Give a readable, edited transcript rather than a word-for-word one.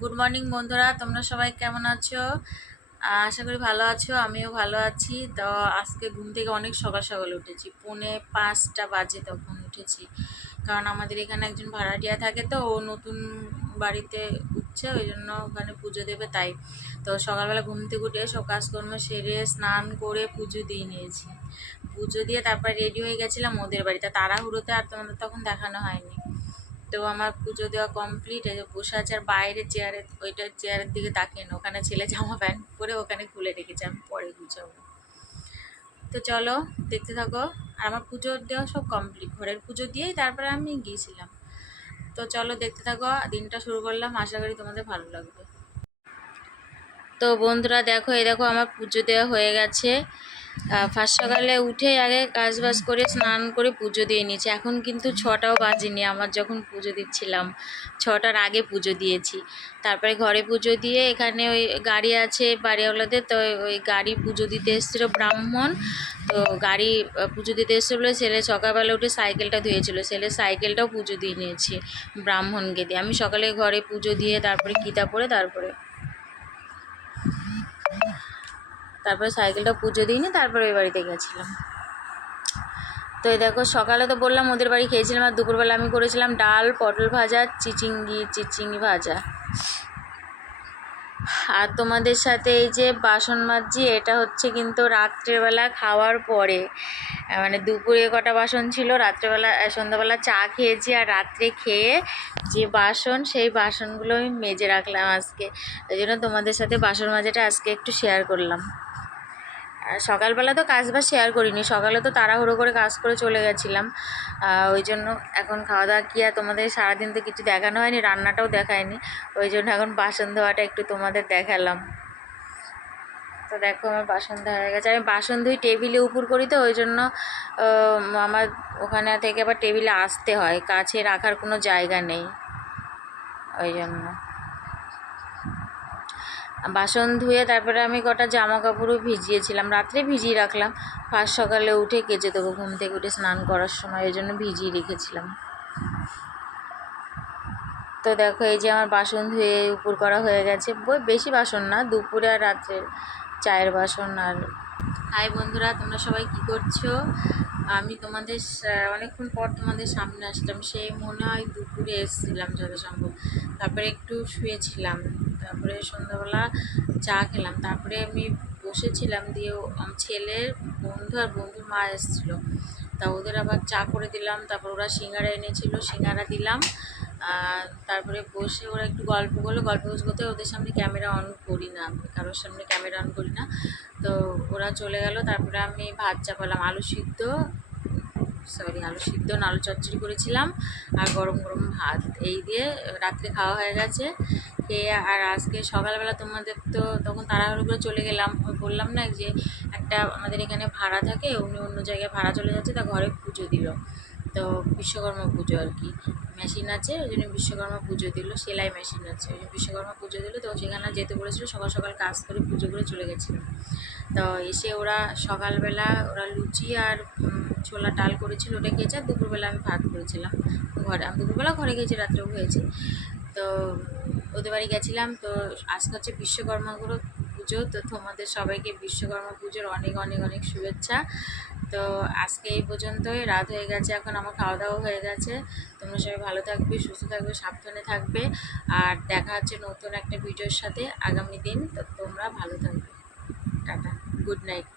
Good morning বন্ধুরা, তোমরা সবাই কেমন আছো? আশা করি ভালো আছো। আমিও ভালো আছি। তো আজকে ঘুম থেকে অনেক সকাল সকাল উঠেছি, 4:45 বাজে তখন উঠেছি। কারণ আমাদের এখানে একজন ভাড়াটিয়া থাকে, তো ও নতুন বাড়িতে উঠছে, ওই জন্য ওখানে পুজো দেবে। তাই তো সকালবেলা ঘুম থেকে উঠে সব কাজকর্ম সেরে স্নান করে পুজো দিয়ে নিয়েছি। পুজো দিয়ে তারপর রেডি হয়ে গেছিলাম ওদের বাড়িতে, তাড়াহুড়োতে আর তোমাদের তখন দেখানো হয়নি। তো আমার পুজো দেওয়া কমপ্লিট। এই যে বসে আছে, আর বাইরে চেয়ারে, ওইটা চেয়ারের দিকে তাকিয়ে না, ওখানে ছেলে জামা প্যান্ট পরে ওখানে খুলে রেখেছে, আমি পরে গুছাবো। তো চলো দেখতে থাকো। আর আমার পুজো দেওয়া সব কমপ্লিট, ঘরের পুজো দিয়েই তারপরে আমি গিয়েছিলাম। তো চলো দেখতে থাকো, দিনটা শুরু করলাম, আশা করি তোমাদের ভালো লাগবে। তো বন্ধুরা দেখো, এই দেখো আমার পুজো দেওয়া হয়ে গেছে। ফার্স্ট সকালে উঠে আগে কাজ বাজ করে স্নান করে পুজো দিয়ে নিয়েছি। এখন কিন্তু 6টাও বাজেনি, আমার যখন পুজো দিচ্ছিলাম 6টার আগে পুজো দিয়েছি। তারপরে ঘরে পুজো দিয়ে এখানে ওই গাড়ি আছে বাড়িওয়ালাদের, তো ওই গাড়ি পুজো দিতে এসেছিলো ব্রাহ্মণ। তো গাড়ি পুজো দিতে এসেছিলো বলে ছেলে সকালবেলা উঠে সাইকেলটা ধুয়েছিল, ছেলে সাইকেলটাও পুজো দিয়ে নিয়েছি ব্রাহ্মণকে দিয়ে। আমি সকালে ঘরে পুজো দিয়ে তারপরে গীতা পড়ে তারপরে সাইকেলটা পুজো দিইনি, তারপরে ওই বাড়িতে গেছিলাম। তো এই দেখো, সকালে তো বললাম ওদের বাড়ি খেয়েছিলাম, আর দুপুরবেলা আমি করেছিলাম ডাল, পটল ভাজা, চিচিঙ্গি ভাজা। আর তোমাদের সাথে এই যে বাসন মাজছি, এটা হচ্ছে কিন্তু রাত্রেবেলা খাওয়ার পরে, মানে দুপুরে কটা বাসন ছিল, রাত্রেবেলা সন্ধ্যাবেলা চা খেয়েছি, আর রাত্রে খেয়ে যে বাসন, সেই বাসনগুলো আমি মেজে রাখলাম আজকে। ওই জন্য তোমাদের সাথে বাসন মাজাটা আজকে একটু শেয়ার করলাম। আর সকালবেলা তো কাজ বাজ শেয়ার করিনি, সকালে তো তাড়াহুড়ো করে কাজ করে চলে গেছিলাম। ওই জন্য এখন খাওয়া দাওয়া কি আর তোমাদের সারাদিন তো কিছু দেখানো হয়নি, রান্নাটাও দেখায়নি। ওই জন্য এখন বাসন ধোয়াটা একটু তোমাদের দেখালাম। তো দেখো আমার বাসন ধোয়া হয়ে গেছে। আমি বাসন ধুই টেবিলে উপর করি, তো ওই জন্য আমার ওখানে থেকে আবার টেবিলে আসতে হয়, কাছে রাখার কোনো জায়গা নেই, ওই জন্য। বাসন ধুয়ে তারপরে আমি কটা জামা কাপড়ও ভিজিয়েছিলাম, রাত্রে ভিজিয়ে রাখলাম, ফার্স্ট সকালে উঠে কেচে দেবো, ঘুম থেকে উঠে স্নান করার সময়, ওই জন্য ভিজিয়ে রেখেছিলাম। তো দেখো এই যে আমার বাসন ধুয়ে উপর করা হয়ে গেছে, বেশি বাসন না, দুপুরে আর রাত্রের চায়ের বাসন। আর হাই বন্ধুরা, তোমরা সবাই কি করছো? আমি তোমাদের অনেকক্ষণ পর তোমাদের সামনে আসলাম, সেই মনে হয় দুপুরে এসেছিলাম যত সম্ভব। তারপরে একটু শুয়েছিলাম, তারপরে সন্ধ্যাবেলা চা খেলাম, তারপরে আমি বসেছিলাম, দিয়ে ছেলের বন্ধু আর বন্ধুর মা এসেছিলো, তা ওদের আবার চা করে দিলাম, তারপর ওরা সিঙ্গারা এনেছিল, সিঙ্গারা দিলাম। তারপরে বসে ওরা একটু গল্প করলো, গল্প করতে ওদের সামনে ক্যামেরা অন করি না, আমি কারোর সামনে ক্যামেরা অন করি না। তো ওরা চলে গেল, তারপরে আমি ভাত চাপালাম, আলু সিদ্ধ না, আলু চচ্চড়ি করেছিলাম, আর গরম গরম ভাত, এই দিয়ে রাত্রে খাওয়া হয়ে গেছে খেয়ে। আর আজকে সকালবেলা তোমাদের তো তখন তাড়াহুড়ো করে চলে গেলাম, বললাম না যে একটা আমাদের এখানে ভাড়া থাকে, উনি অন্য জায়গায় ভাড়া চলে যাচ্ছে, তা ঘরে পুজো দিল। তো বিশ্বকর্মা পুজো আর কি, মেশিন আছে, ওই জন্য বিশ্বকর্মা পুজো দিল, সেলাই মেশিন আছে, ওই জন্য বিশ্বকর্মা পুজো দিল। তো সেখানে যেতে বলেছিল, সকাল সকাল কাজ করে পুজো করে চলে গেছিলো। তো এসে ওরা সকালবেলা ওরা লুচি আর ছোলা ডাল করেছিল, ওটা খেয়েছে। আর দুপুরবেলা আমি ভাত করেছিলাম ঘরে, আমি দুপুরবেলা ঘরে খেয়েছি, রাত্রেও খেয়েছি। তো ওদের বাড়ি গেছিলাম। তো আজকে হচ্ছে বিশ্বকর্মাগুলো পুজো, তো তোমাদের সবাইকে বিশ্বকর্মা পুজোর অনেক অনেক অনেক শুভেচ্ছা। তো আজকে এই পর্যন্তই, রাত হয়ে গেছে, এখন আমার খাওয়া দাওয়া হয়ে গেছে। তোমরা সবাই ভালো থাকবে, সুস্থ থাকবে, সাবধানে থাকবে, আর দেখা হচ্ছে নতুন একটা ভিডিওর সাথে আগামী দিন। তো তোমরা ভালো থাকবে, টাটা, গুড নাইট।